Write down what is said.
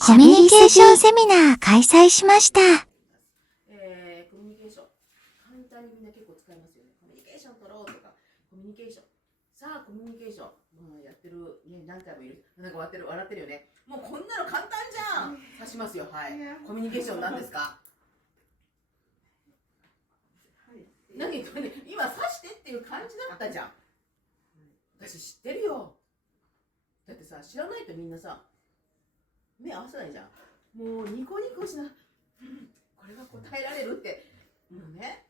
コミュニケーションセミナー開催しました。コミュニケーション。簡単にみんな結構使いますよね。コミュニケーション取ろうとか、コミュニケーション。さあ、コミュニケーション。やってる、ね、何回もいる。なんか笑ってるよね。もうこんなの簡単じゃん。指しますよ。はい。コミュニケーションなんですか？何これ、ね、今指してっていう感じだったじゃん。私知ってるよ。だってさ、知らないとみんなさ、目合わせないじゃん。もうニコニコしな、これが答えられるって、もうね、